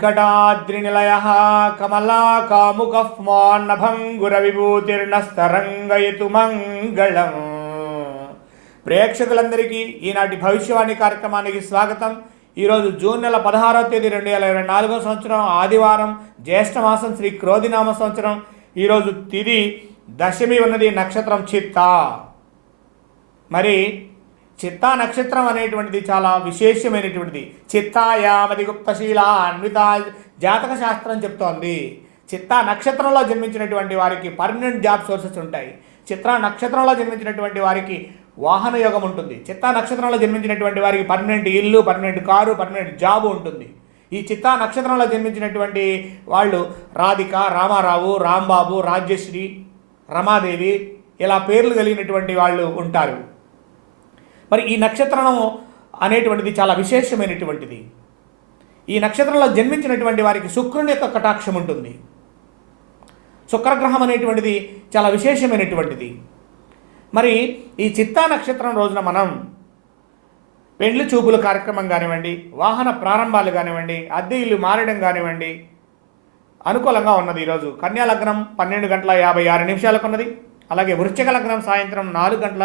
శ్రీవేంకటాద్రినిలయ కమలాకాముకఫ్మాన్నభంగురవిభూతిర్నస్తరంగయతు మంగళం ప్రేక్షకులందరికీ ఈనాటి భవిష్యవాణి కార్యక్రమానికి స్వాగతం. ఈరోజు జూన్ నెల పదహారవ తేదీ రెండు వేల ఇరవై నాలుగో సంవత్సరం ఆదివారం జ్యేష్ఠమాసం శ్రీ క్రోధినామ సంవత్సరం. ఈరోజు తిది దశమి ఉన్నది నక్షత్రం చిత్త. మరి చిత్తా నక్షత్రం అనేటువంటిది చాలా విశేషమైనటువంటిది. చిత్తాయామది గుప్తశీల అన్విత జాతక శాస్త్రం చెప్తోంది. చిత్తా నక్షత్రంలో జన్మించినటువంటి వారికి పర్మనెంట్ జాబ్ సోర్సెస్ ఉంటాయి. చిత్ర నక్షత్రంలో జన్మించినటువంటి వారికి వాహన యోగం ఉంటుంది. చిత్తా నక్షత్రంలో జన్మించినటువంటి వారికి పర్మనెంట్ ఇల్లు పర్మనెంట్ కారు పర్మనెంట్ జాబ్ ఉంటుంది. ఈ చిత్తా నక్షత్రంలో జన్మించినటువంటి వాళ్ళు రాధిక రామారావు రాంబాబు రాజ్యశ్రీ రమాదేవి ఇలా పేర్లు కలిగినటువంటి వాళ్ళు ఉంటారు. మరి ఈ నక్షత్రం అనేటువంటిది చాలా విశేషమైనటువంటిది. ఈ నక్షత్రంలో జన్మించినటువంటి వారికి శుక్రుని యొక్క కటాక్షం ఉంటుంది. శుక్రగ్రహం అనేటువంటిది చాలా విశేషమైనటువంటిది. మరి ఈ చిత్తా నక్షత్రం రోజున మనం పెండ్లి చూపుల కార్యక్రమం కానివ్వండి వాహన ప్రారంభాలు కానివ్వండి అద్దె ఇల్లు మారడం కానివ్వండి అనుకూలంగా ఉన్నది ఈరోజు. కన్యా లగ్నం పన్నెండు గంటల యాభై ఆరు నిమిషాలకు ఉన్నది. అలాగే వృశ్చిక లగ్నం సాయంత్రం నాలుగు గంటల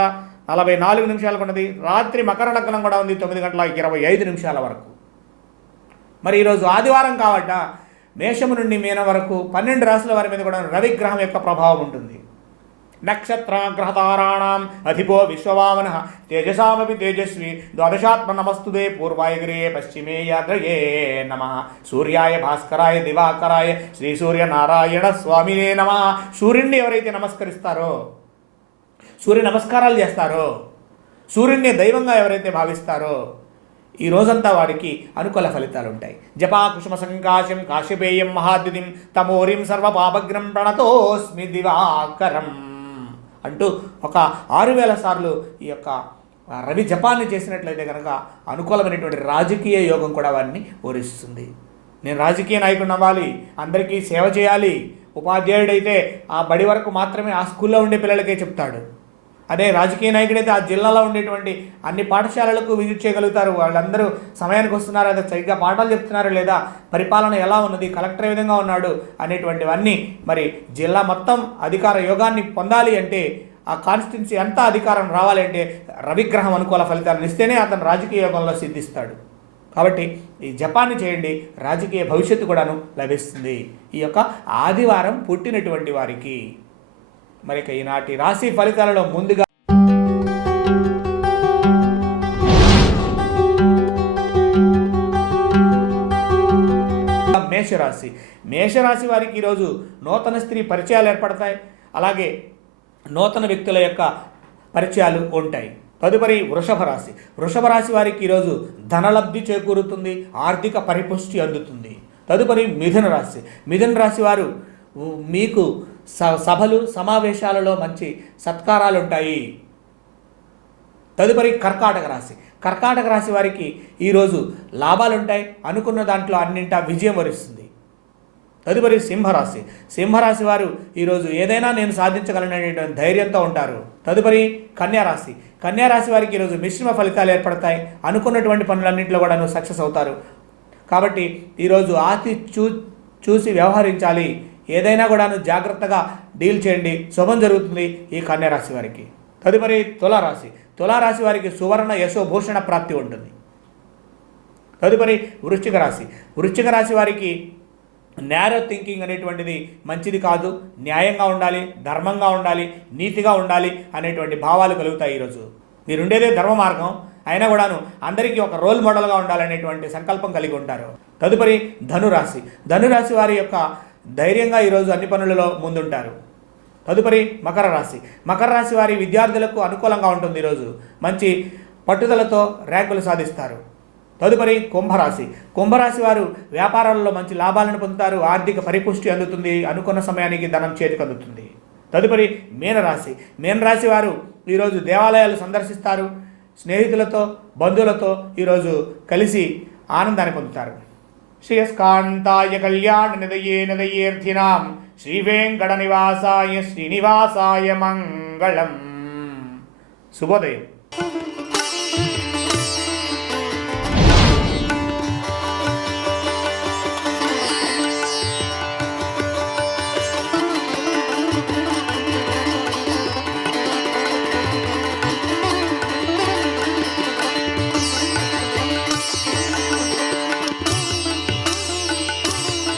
నలభై నాలుగు నిమిషాలకు ఉన్నది. రాత్రి మకర లగ్నం కూడా ఉంది తొమ్మిది గంటల ఇరవై ఐదు నిమిషాల వరకు. మరి ఈరోజు ఆదివారం కాబట్ట మేషము నుండి మీన వరకు పన్నెండు రాశుల వారి మీద కూడా రవిగ్రహం యొక్క ప్రభావం ఉంటుంది. నక్షత్ర గ్రహతారాణం అధిపో విశ్వవామన తేజసామపి తేజస్వి ద్వాదశాత్మ నమస్తుదే పూర్వాయగిరే పశ్చిమే యాద్రయే నమ. సూర్యాయ భాస్కరాయ దివాకరాయ శ్రీ సూర్య నారాయణ స్వామినే నమ. సూర్యుణ్ణి ఎవరైతే నమస్కరిస్తారో సూర్య నమస్కారాలు చేస్తారో? సూర్యుడిని దైవంగా ఎవరైతే భావిస్తారో? ఈ రోజంతా వాడికి అనుకూల ఫలితాలు ఉంటాయి జపా కుసుమ సంకాశం కాశ్యపేయం మహాద్యుతిం తమోరిం సర్వపాపగ్రం ప్రణతోస్మి దివాకరం అంటూ ఒక ఆరు వేల సార్లు ఈ యొక్క రవి జపాన్ని చేసినట్లయితే కనుక అనుకూలమైనటువంటి రాజకీయ యోగం కూడా వారిని ఓరిస్తుంది నేను రాజకీయ నాయకుడిని అవ్వాలి అందరికీ సేవ చేయాలి ఉపాధ్యాయుడైతే ఆ బడి వరకు మాత్రమే ఆ స్కూల్లో ఉండే పిల్లలకే చెప్తాడు. అదే రాజకీయ నాయకుడైతే ఆ జిల్లాలో ఉండేటువంటి అన్ని పాఠశాలలకు విజిట్ చేయగలుగుతారు. వాళ్ళందరూ సమయానికి వస్తున్నారా. లేదా సరిగ్గా పాఠాలు చెప్తున్నారు లేదా పరిపాలన ఎలా ఉన్నది కలెక్టర్ ఏ విధంగా ఉన్నాడు అనేటువంటివన్నీ మరి జిల్లా మొత్తం అధికార యోగాన్ని పొందాలి అంటే ఆ కాన్స్టిట్యున్సీ అంతా అధికారం రావాలి అంటే రవిగ్రహం అనుకూల ఫలితాలను ఇస్తేనే అతను రాజకీయ యోగంలో సిద్ధిస్తాడు. కాబట్టి ఈ జపాన్ని చేయండి. రాజకీయ భవిష్యత్తు కూడాను లభిస్తుంది. ఈ యొక్క ఆదివారం పుట్టినటువంటి వారికి. మరి ఈనాటి రాశి ఫలితాలలో ముందుగా మేషరాశి. మేషరాశి వారికి ఈరోజు నూతన స్త్రీ పరిచయాలు ఏర్పడతాయి. అలాగే నూతన వ్యక్తుల యొక్క పరిచయాలు ఉంటాయి. తదుపరి వృషభ రాశి. వృషభ రాశి వారికి ఈరోజు ధనలబ్ధి చేకూరుతుంది ఆర్థిక పరిపుష్టి అందుతుంది. తదుపరి మిథున రాశి. మిథున రాశి వారు మీకు సభలు సమావేశాలలో మంచి సత్కారాలు ఉంటాయి తదుపరి కర్కాటక రాశి. కర్కాటక రాశి వారికి ఈరోజు లాభాలు ఉంటాయి అనుకున్న దాంట్లో అన్నింటా విజయం వరిస్తుంది. తదుపరి సింహరాశి. సింహరాశి వారు ఈరోజు ఏదైనా నేను సాధించగలననేటువంటి ధైర్యంతో ఉంటారు. తదుపరి కన్యారాశి కన్యారాశి వారికి ఈరోజు మిశ్రమ ఫలితాలు ఏర్పడతాయి. అనుకున్నటువంటి పనులన్నింటిలో కూడా సక్సెస్ అవుతారు. కాబట్టి ఈరోజు ఆతి చూ చూసి వ్యవహరించాలి. ఏదైనా కూడాను జాగ్రత్తగా డీల్ చేయండి. శుభం జరుగుతుంది ఈ కన్యారాశి వారికి. తదుపరి తులారాశి. తులారాశి వారికి సువర్ణ యశోభూషణ ప్రాప్తి ఉంటుంది. తదుపరి వృశ్చిక రాశి. వృశ్చిక రాశి వారికి నేరో థింకింగ్ అనేటువంటిది మంచిది కాదు. న్యాయంగా ఉండాలి ధర్మంగా ఉండాలి నీతిగా ఉండాలి అనేటువంటి భావాలు కలుగుతాయి ఈరోజు మీరుండేదే ధర్మ మార్గం. అయినా కూడాను అందరికీ ఒక రోల్ మోడల్గా ఉండాలనేటువంటి సంకల్పం కలిగి ఉంటారు. తదుపరి ధనురాశి. ధనురాశి వారి యొక్క ధైర్యంగా ఈరోజు అన్ని పనులలో ముందుంటారు. తదుపరి మకర రాశి. మకర రాశి వారి విద్యార్థులకు అనుకూలంగా ఉంటుంది ఈరోజు మంచి పట్టుదలతో ర్యాంకులు సాధిస్తారు. తదుపరి కుంభరాశి. కుంభరాశి వారు వ్యాపారాలలో మంచి లాభాలను పొందుతారు ఆర్థిక పరిపుష్టి అందుతుంది అనుకున్న సమయానికి ధనం చేతికందుతుంది. తదుపరి మీనరాశి. మీనరాశి వారు ఈరోజు దేవాలయాలు సందర్శిస్తారు స్నేహితులతో బంధువులతో ఈరోజు కలిసి ఆనందాన్ని పొందుతారు. ஸ்ரீயஸ்காந்தாய கல்யாண நிதையே நிதையேர்த்தினாம் ஸ்ரீவேங்கடநிவாசாய ஸ்ரீனிவாசாய மங்களம். சுபோதயம்.